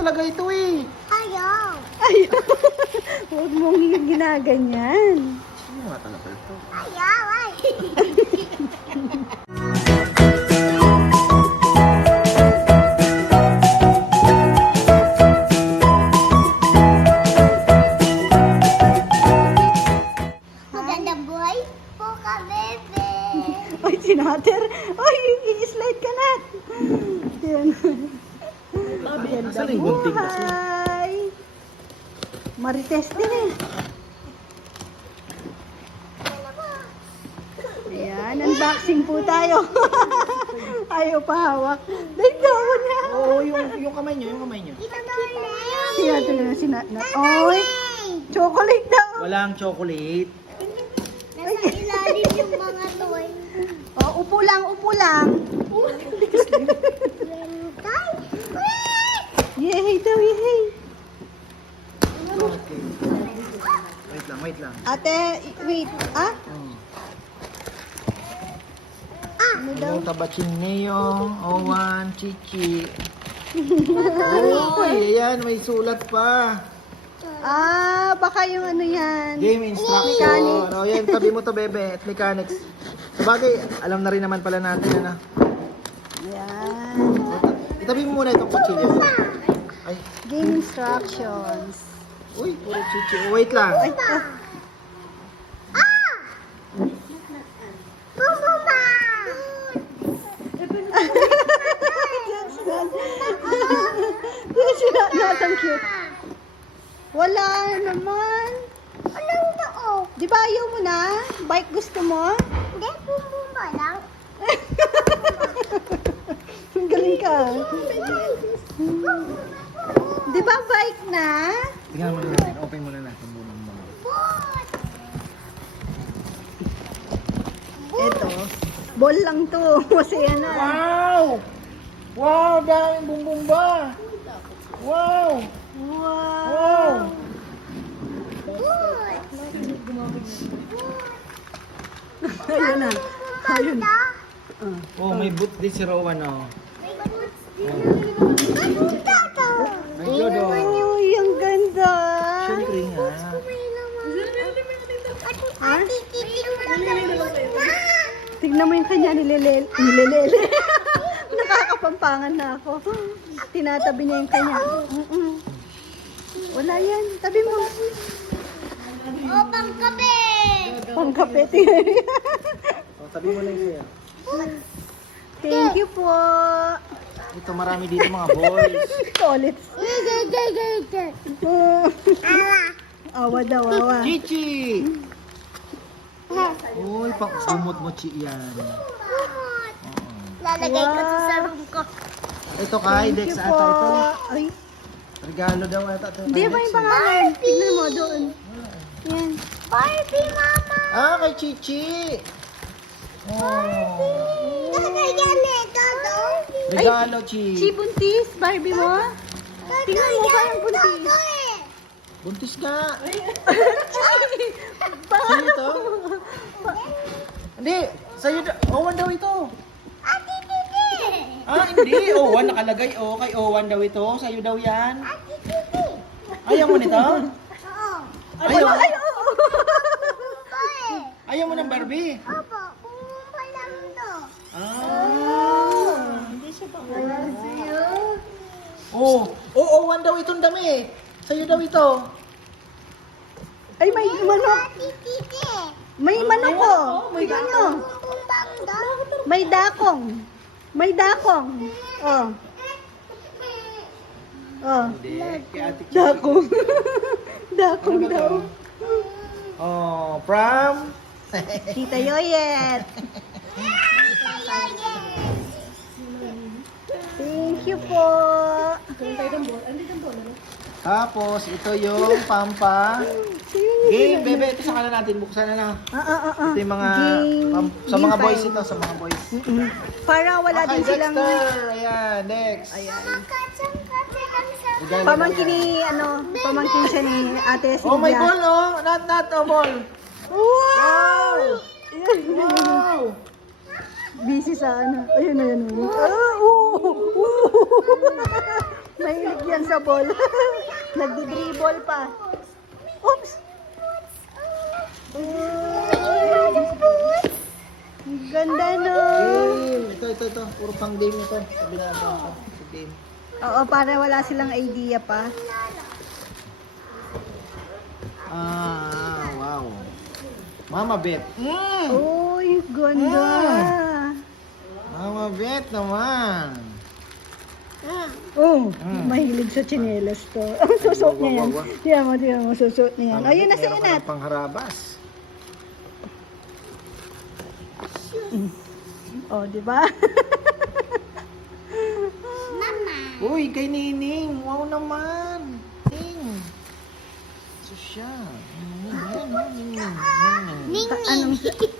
talaga ito eh. Ayaw. Huwag mong ginaganyan. Sino nga talaga ito? Ayaw, ay. Magandang buhay po ka, bebe. Ay, sinater. Ay, i-slide ka na. Yan. Nasaan yung gunting kasi? Buhay. Marites din eh. Ayan, unboxing po tayo. Ayaw pa hawak. Dahil daw niya. Oo, yung kamay nyo, yung kamay nyo. Ito na. Sinater na sinat. Oy, chocolate daw. Walang chocolate. Nasa ilalim yung mga toy. Oh, upo lang, upo lang. Tay, Yehey daw, yehey. Okay. Wait lang. Ate, wait. Ah? Ano daw? Hello, Tabaching Neyong, Owan, Chichi. Uy, ayan, may sulat pa. Ah, baka yung ano yan. Game instruction. Mechanics. O yan, tabi mo to, bebe. At mechanics. Sabagay, alam na rin naman pala natin, ano. Ayan. Itabi mo muna itong kutsilyo. Ay, Game instructions. uy, puro chichi. Wait lang. Ay, ah. Bumba! Sila natang cute. Wala naman. Anong tao? Di ba ayaw mo na? Bike gusto mo? Hindi, bumba lang. Ang galing ka. Di ba bike na? Tingnan muna natin. Open muna natin. Eto. Ball lang to. Masaya na. Wow! Wow, daming bumbumba. Wow! Wow. Ayun na. Ayun. Oh, may boot din si Rowan, oh. Anong tao? May God, oh. Uy, ang ganda. Siyempre nga. Ha? Ate, titignan mo na. Tignan mo yung kanya nilelele. Nakakapampangan na ako. Tinatabi niya yung kanya. Wala yan. Tabi mo. O, pangkape. Pangkape. Oh, tabi mo na yung sa'yo. Thank you po. Ito, marami dito mga boys. College. Awa daw, awa. Chichi! Uy, pang-sumot mo, Chi, yan. Lalagay ko sa room ko. Ito kay Thank Dex you ata po. ito. Ay, Regalo daw ata ito. hindi ba yung pangalan? Tignan mo doon. Yan. Barbie, mama. Ah, kay Chichi! Oh. Lalagyan nito, to. Regalo, Chi. Si Buntis, Barbie mo? Tingnan mo, parang buntis. Buntis ka. Baka Sa'yo ito? Hindi, sa'yo daw. Owan daw ito. Ate, titi. Ah, hindi. Owan nakalagay. Oh, kay Owan daw ito. Sa'yo daw yan. Ate, titi. Ayaw mo nito? Oo. Ayaw. Oy. Ayaw mo ng Barbie? Opo, bumba lang to. Ah. Hindi siya pa Oh, Owan daw itong dami. Sa'yo daw ito. Ay, may manok. Ate, titi. May manok ko. May ano? Bumbang daw. May dakong. May dakong. Oh. Oh. Hindi. Kay Ate Chichi. Dakong. Dakong Ano ba daw. to? Oh, from? Tita Yoyet. Thank you po. Tapos, ito yung Pampa. Game, bebe. Ito sa kanan natin. Buksan na na. Ito yung mga, sa mga boys ito. Sa mga boys. Para wala din silang Dexter. Ayan, Dex. Regalo pamangkin daw yan. ni, pamangkin siya ni Ate Silvia. Oh, may ball, oh. Not, oh, ball. Wow! Wow! Busy sa ano. Ayun na yan. Mahilig yan sa ball. Nagdi-dribble pa. Oops! Ang ganda no. Game. Ito. Puro pang game ito. Sabi na ito. Sa game. Oo, para wala silang idea pa. Wow. Mama Bet. Uy, ganda. Mama Bet naman. Oh, mahilig sa tsinelas to. Ang susot niya yan. Tiyan mo, susot niya yan. Ayun na sa Meron ka inat. ng pangharabas. Oh, di ba? Mama. Uy, kay Nining. Wow naman. Ning. So siya. Ning Anong...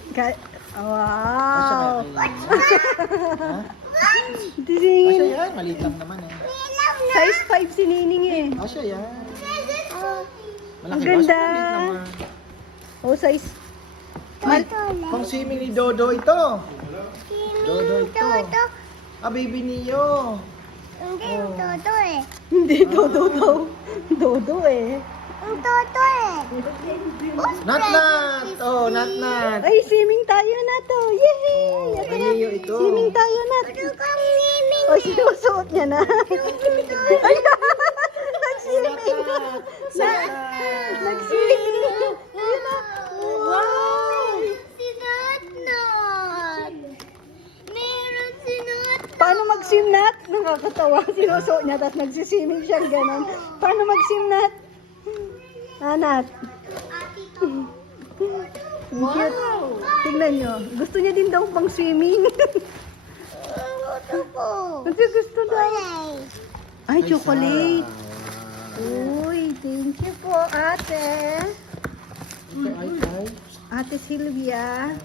Wow! Ha? Tingin. Asya yan. Maliit lang naman eh. Size 5 si Nining eh. Asya yan. Ang Malaki ganda. ba? Maliit naman. Oh, size... Pang swimming ni Dodo ito. Dodo ito. Baby Neo. Hindi yung toto eh. Hindi, Dodo daw. Dodo eh. Yung toto eh. Nat. Oh, Nat. Ay, swimming tayo na to. Yay! Kay Neo ito. Swimming tayo na. Kang miming. Oh, sinusuot niya na. Ay, nag-swimming. Nag-swimming. Ayun na. Wow! Si Nat. Meron si Nat. Paano mag-swim, Nat? Nakakatawa. Sinusuot niya, tapos nagsiswimming siya gano'n. Paano mag-swim, Nat? Nat. Cute. Tingnan nyo. Gusto niya din daw pang swimming. Gusto ko. Gusto daw. Ay, chocolate. Wow. Uy, thank you po, ate. Ay. Ate Sylvia.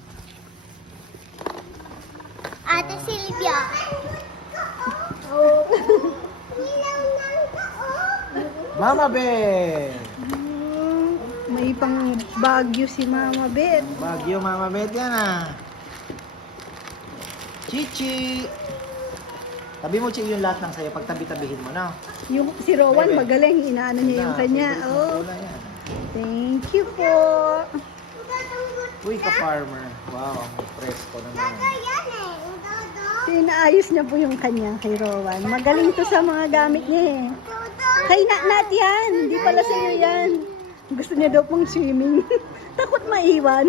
Ate Silvia. Mama Bet. May pang Baguio si Mama Bet. Bagyo Mama Bet yan ah. Chichi. Tabi mo, Chi, yung lahat ng sayo. Pag tabi-tabihin mo na. Yung si Rowan, Bebe. magaling. Inaano niya yung kanya. Oh, thank you po. Uy, ka-farmer. Wow, ang presko naman. Yan eh. Yung toto. Inaayos niya po yung kanya kay Rowan. Magaling to sa mga gamit niya eh. Kay Nat yan. Hindi pala sa'yo yan. Gusto niya daw pong swimming. Takot maiwan.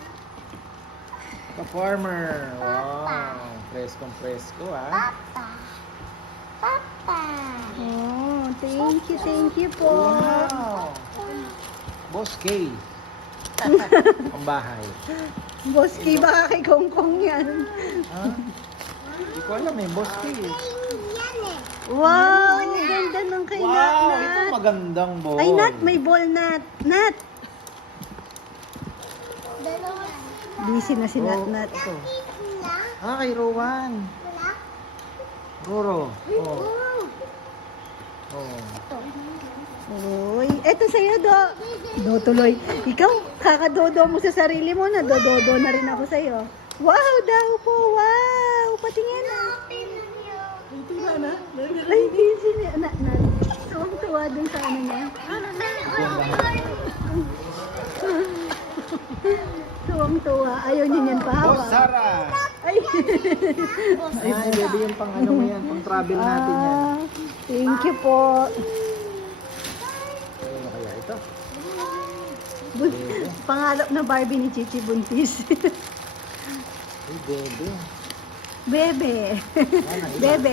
Ka-farmer. Wow, presko ah. Papa. Oh, thank you po. Wow. Boss K. Ang bahay. Boss K, baka kay Kong Kong yan. Ha? Hindi ko alam eh, Boss K. Yan eh. Wow, ang ganda ng kay Wow, ito Nat. magandang ball. Ay, Nat, may ball, Nat. Nat. Dalawa. Busy na si Nat, Oh, Nat. ito. Wala. Kay Rowan. Wala. Roro. Oh. Oh. Oh. Uy, eto sa'yo, Do. Do tuloy. Ikaw, kakadodo mo sa sarili mo na. Dododo na rin ako sa'yo. Wow daw po, wow. Patingin na. Ay, busy niya. Nat. Tuwang-tuwa dun sa ano niya. Tuwang-tuwa. Ayaw niya niyan Boss pahawa. Sara. Ay. Ay, baby, yung pang ano mo yan, pang travel natin yan. Thank you po. Ano kaya ito? Pangalap na Barbie ni Chichi Buntis. Ay, baby. Bebe. Ano, iba? Bebe.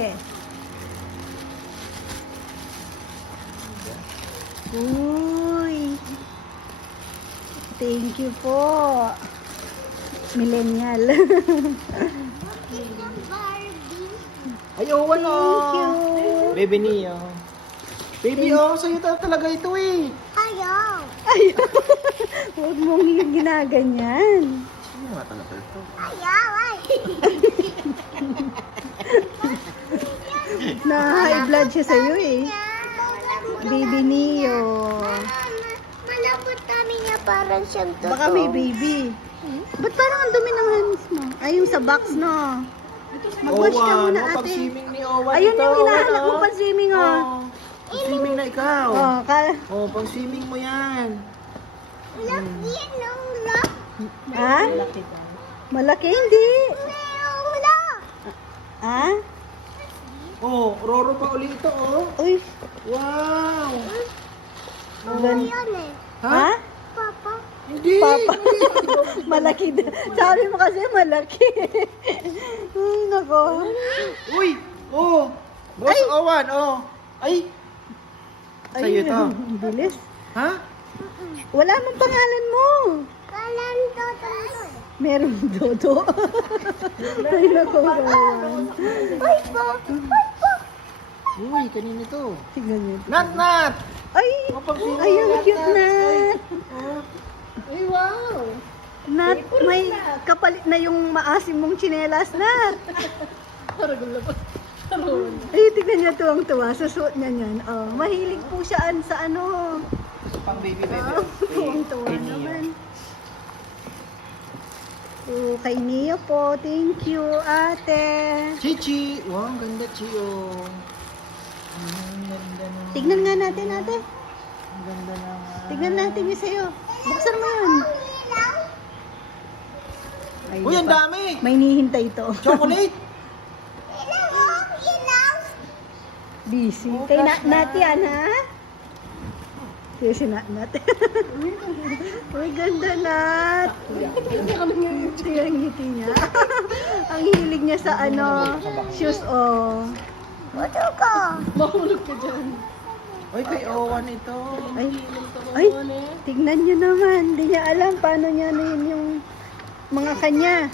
Uy. Thank you po. Millennial. Ay, oh, ano? Thank you. Baby Neo. Baby, oh, sa'yo talaga ito eh. Ayaw. Ay, huwag mong ginaganyan. Ano nga talaga ito? Ayaw. Ay. Na high blood siya sa'yo eh. Baby Neo. Malapot kami niya parang siyang totoo. Baka may baby. Ba't parang ang dumi ng hands mo? Ay, yung sa box, no? Mag-watch ka muna, ate. Pag-swimming ni Owan Ayun ito, yung hinahanap Owan, mo oh. pa swimming, oh. Swimming na ikaw. Oh, Pag-swimming mo yan. Laki ng lock. ha? Malaki, hindi. Merong lock. Ha? Roro pa uli ito, Uy, Wow. gan- Yan eh. ha? Papa. Hindi. Papa. Malaki din. Sabi mo kasi malaki. Ay, nako. Uy. Boss Owan, Ay. Sa'yo to. Ang bilis. Ha? Wala mong pangalan mo. Kalan totoy. Meron dodo. Ay, nako. Rowan. Ay po. Ay po. Uy, kanino to? Tingnan niyo. Nat! Ay, Mapag-swimming ay, ang Nat, cute, Nat. Nat. Ay, wow. Nat, may kapalit na yung maasim mong tsinelas, Nat. Ay, tignan niya tuwang-tuwa. Susuot niya niyan. Oh, mahilig po siya sa ano. Pang baby Oh, tuwang-tuwa Kay Neo. naman. Oh, kay Nia po. Thank you, ate. Chichi. Wow, ang ganda, Chio. Ang ganda na. Tignan nga natin, ate. Ang ganda na. Tignan natin yung sa'yo. Buksan mo yun. Ay, Uy, ang napa- dami. May nihintay ito. Chocolate. Busy. Oh, Kay gosh, Nat yan, ha? Kaya si Nat. Uy, ganda, Nat. Tingnan ang ngiti niya. Ang hilig niya sa shoes, oh. Buto ko. Uy, kay Owan ito. Ay, tignan niyo naman. Hindi niya alam paano niya na yun yung mga kanya.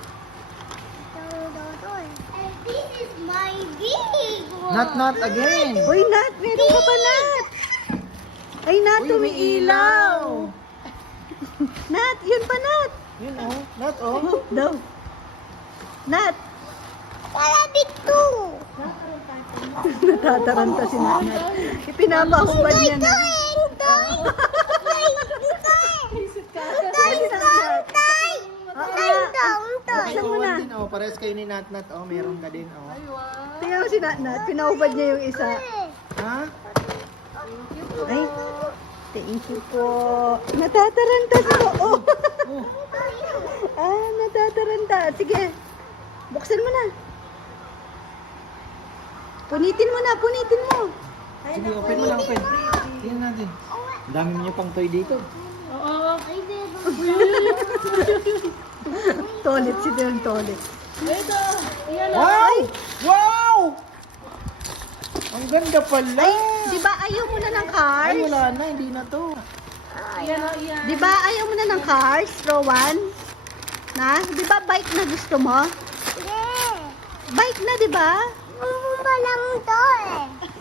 This is my big one. Not again. Uy, Nat, meron ka pa, Nat. Ay, Nat, Uy, may umiilaw. Nat, yun pa, Nat. Yun, Not, Daw. Nat, Kalabit to. natataranta si Nat. Ipinapahubad niya na. Kay Buksan mo Owan na. din, pares kayo ni Nat. Meron ka din, Tingnan mo si Nat, pinahubad niya yung isa. Ha? Ay, thank you po. Natataranta si oh. Natataranta. Sige, buksan mo na. Punitin mo na, punitin mo. Sige, open mo lang, open. Tingnan natin. Ang dami niyo pang toy dito. Toilet, si Deon toilet. Wow! Wow! Ang ganda pala. Ay, di ba ayaw mo na ng Ay, cars? wala na, hindi na to. Di ba ayaw mo na ng cars, Rowan? Na? Di ba bike na gusto mo? Yeah. Bike na, di ba? Bumba lang to eh.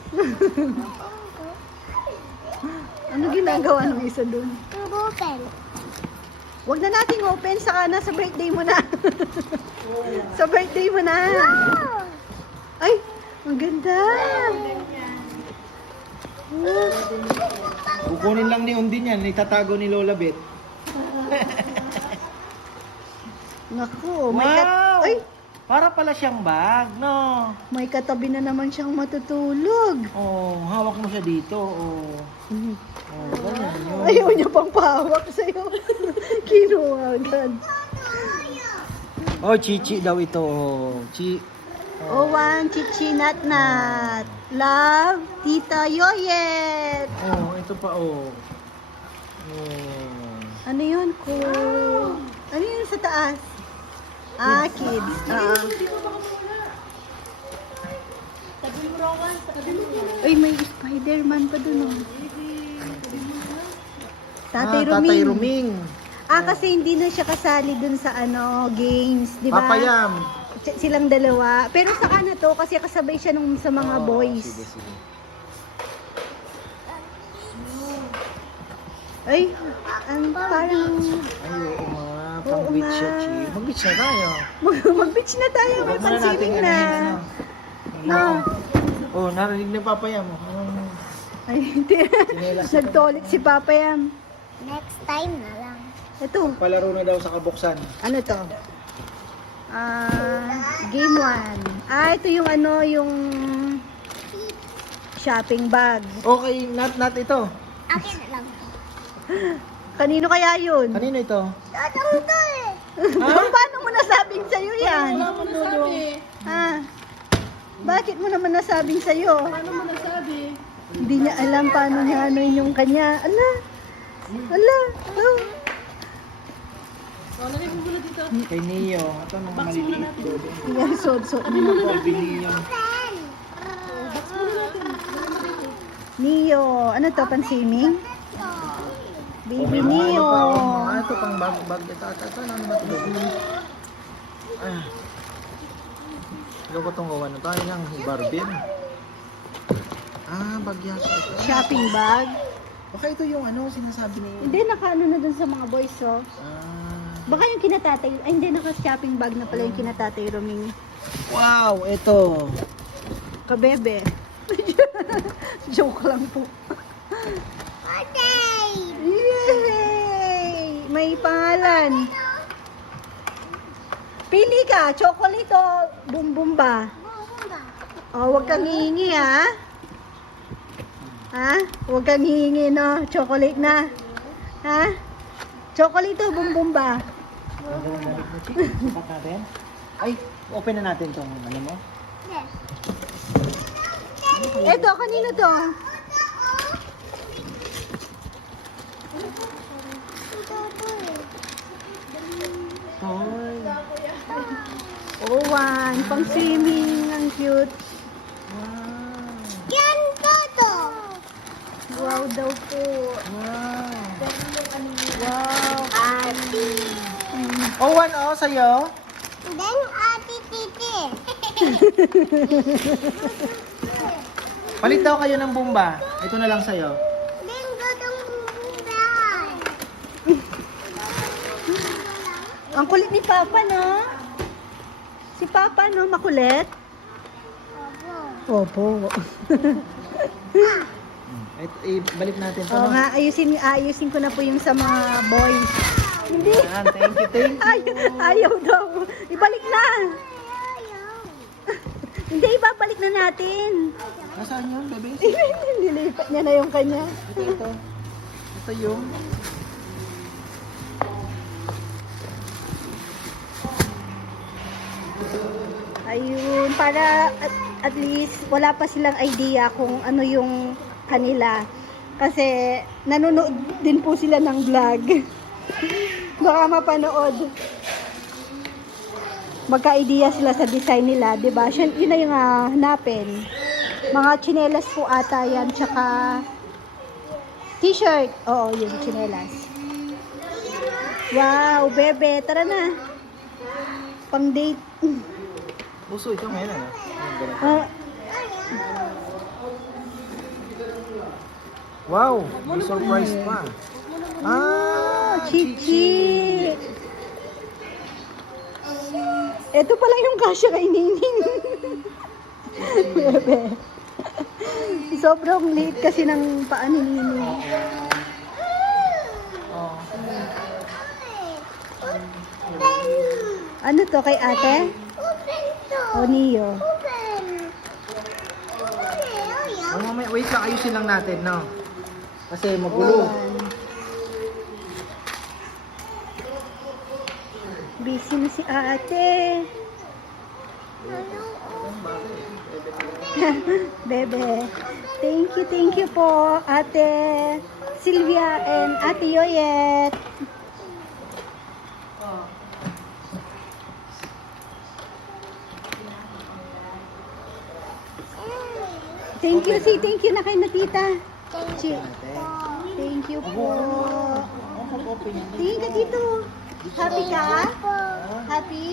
Ano ginagawa ng isa dun? Open. Huwag na nating open, saka na sa birthday mo na. Sa birthday mo na. Ay, ang ganda. Kukunin lang ni Undin yan, itatago ni Lola Bet. Naku, Wow! ay, Para pala siyang bag, no? may katabi na naman siyang matutulog. Hawak mo siya dito, ganyan yun. Ayaw niya pang pahawak sa'yo. Kinuha agad. Chichi daw ito, Owan, Chichi, Nat, Nat. Love, Tita Yoyet. ito pa, Ano yun? Ano yun sa taas? Kids. Ay, may Spider-Man pa dun, oh. Tatay Ruming. Ruming. Kasi hindi na siya kasali dun sa games, di ba? Papayam. Silang dalawa. Pero saka na to kasi kasabay siya sa mga boys. Sige. Ay, parang Ay, oo nga. Oo Pang-beach siya, nga. Chi. Mag-beach na tayo. mag-beach na tayo. May Huwag muna natin pan-swimming na. No. Narinig na yung papayam mo. Ay, hindi. Nagtolit si Papa Yam. Next time na lang. Ito. Palaro na daw sa kabuksan. Ano to? Game 1. Ito yung ano, yung shopping bag. Okay, not ito. Akin na lang. Kanino kaya yun? Kanino ito? Tatang to eh. Paano mo nasabing sa'yo yan? Wala man dodo. Bakit mo naman nasabing sa'yo? Paano mo nasabi? Hindi niya alam paano niya ano yung kanya. Ala! Oh. Kay Neo. Ito nung maliliit dodo. Yan, so. Ano na po? Kay Neo. Neo. Ano to, pansiming? Baby Ano Neo. pa? Ito pang bag. Ito. Ano ba ito? Ikaw ko itong gawa na tayo ng Barbie. Bag yata ito. Shopping bag. Baka ito yung ano, sinasabi ni... Hindi, nakaano na dun sa mga boys, oh. Baka yung kinatatay, hindi, naka-shopping bag na pala yung kinatatay Roming. Wow, ito. Kabebe. Joke lang po. Okay. Yay! May pangalan. Pili ka, chocolate o bumbum ba? Oh, huwag kang hihingi, ha? Ha? Huwag kang hihingi, no? Chocolate na. Ha? Chocolate o bumbum ba? Sipat natin. Ay, open na natin itong ano mo. Yes. Eto, kanino to? Toy. Oh, one. Pang swimming. Ang cute. Wow. Yan po to. Wow daw po. Wow. Wow. Ate. Oh, one sa'yo. Then ate titi. Palit daw kayo ng bumba. Ito na lang sa'yo. Then gotong bumbay. Ang kulit ni Papa, no? Si Papa, no? Makulit? Opo. Balik natin ito. Oo nga, ayusin ko na po yung sa mga boys. Hindi. Yan, thank you. Ayaw daw. Ibalik na. Hindi, ibabalik na natin. Nasaan yun, bebe? Nilipat niya na yung kanya. Ito. Ito yung... Ayun, para at least wala pa silang idea kung ano yung kanila. Kasi nanonood din po sila ng vlog. Baka mapanood. Magka-idea sila sa design nila, 'di ba? Yun na yung hanapin. Mga tsinelas po ata yan, tsaka t-shirt. Oo, yun, tsinelas. Wow, bebe, tara na. Pang date. Puso ito ngayon, ano? Yung ganito. Wow, may surprise pa. Chichi. Ito pala yung kasya kay Nining. Bebe. Sobrang liit kasi ng paa ni Nining. Oh. Ano to kay ate? Open to. O Neo? Open. Wait lang, ayusin lang natin, no? Kasi magulo. Busy na si ate. Bebe. Thank you po, ate Sylvia and ate Yoyet. Thank you na kay na tita. Thank you po. Tingin ka dito. Happy ka? Happy?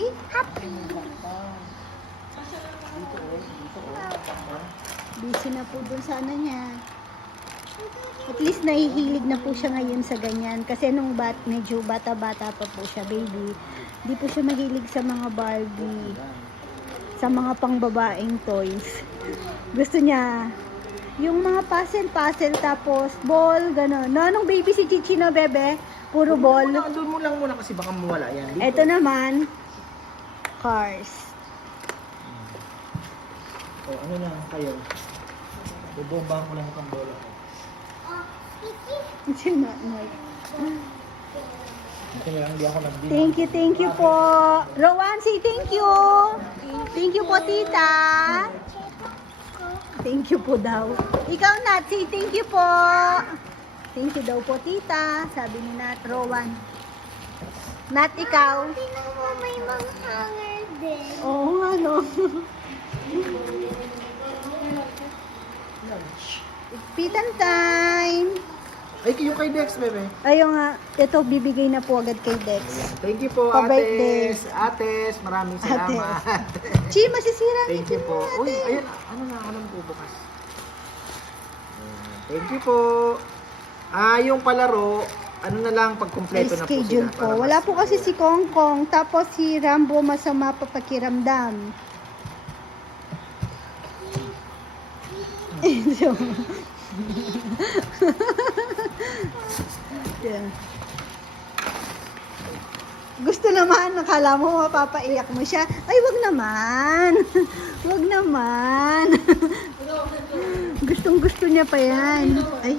Busy na po dun sa ano niya. At least nahihilig na po siya ngayon sa ganyan. Kasi nung medyo bata-bata pa po siya, baby. Di po siya mahilig sa mga Barbie. Sa mga pangbabaeng toys. Gusto niya yung mga puzzle tapos ball, gano'n. No, nung baby si Chichi na, bebe, puro ball. Doon mo lang muna kasi baka mawala yan. Dito. Ito naman, Cars. O, ano lang kayo? Bubombahan ko lang itong bola ko. Si Nanay. Ito lang, hindi ako nagbilang. Thank you po. Rowan, say thank you. Thank you po, tita. Thank you po daw. Ikaw, Nat, say thank you po. Thank you daw po, tita. Sabi ni Nat, Rowan. Nat, ikaw. Tingnan mo, may mga hanger din. Oo nga, no. Pitan time. Ay, yung kay Dex, bebe. Ayun nga, ito bibigay na po agad kay Dex. Thank you po, Pa-birthday. Ates. Ates, maraming salamat. Chi, masisira Thank you po. Uy, ayun, ano na, ano po bukas? Thank you po. Yung palaro, ano na lang, pag kumpleto na po schedule sila. po. para Wala mas- po kasi si Kong Kong, tapos si Rambo masama papakiramdam. So, yeah. Gusto naman, nakala mo mapapaiyak mo siya. Ay, wag naman. Wag naman. Gustong gusto niya pa yan. Ay.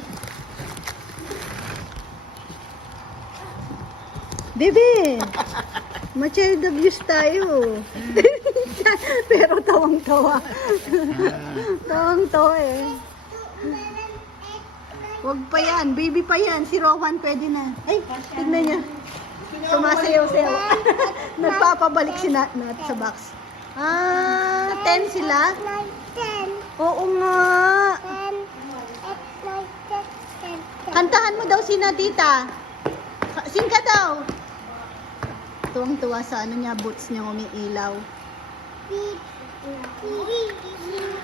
Bebe, ma-child abuse tayo. Pero tawang-tawa. Tawang-tawa eh. Wag pa yan, baby pa yan. Si Rowan pwede na. Ay, tignan niya. Sumasayaw-sayaw. Nagpapabalik si Nat sa box. 10 sila? 9, 10, Oo nga. 10, 8, 9, 10, 10, 10. Kantahan mo daw si Natita. Sing ka daw. Tuwang-tuwa sa ano niya, boots niya umiilaw. Beep, beep, beep.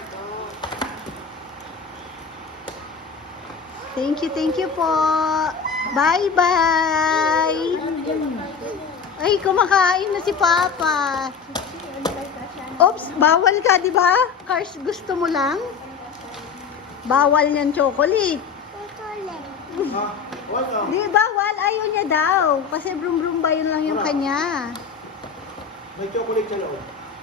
Thank you po. Bye-bye. Ay, kumakain na si Papa. Oops, bawal ka, di ba? Cars, gusto mo lang? Bawal niyan chocolate. Tutuloy. Di, bawal. Ayaw niya daw. Kasi brum-brum ba yun lang yung kanya. May chocolate sa loob.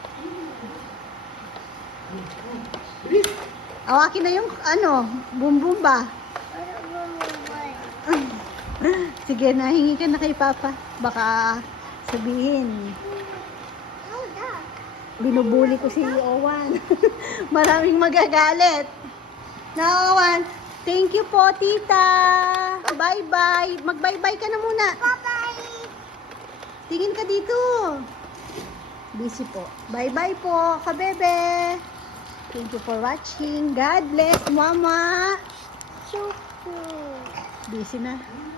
Awakin na yung, bum-bum ba? Ano bumubay? Sige, nahingi ka na kay Papa. Baka sabihin, Hold up. binubuli ko si Owan. Maraming magagalit. Na Owan, thank you po, tita. Bye-bye. Mag-bye-bye ka na muna. Bye-bye. Tingin ka dito. Busy po. Bye-bye po, kabebe. Thank you for watching. God bless, mama. Chuchu. Busy na.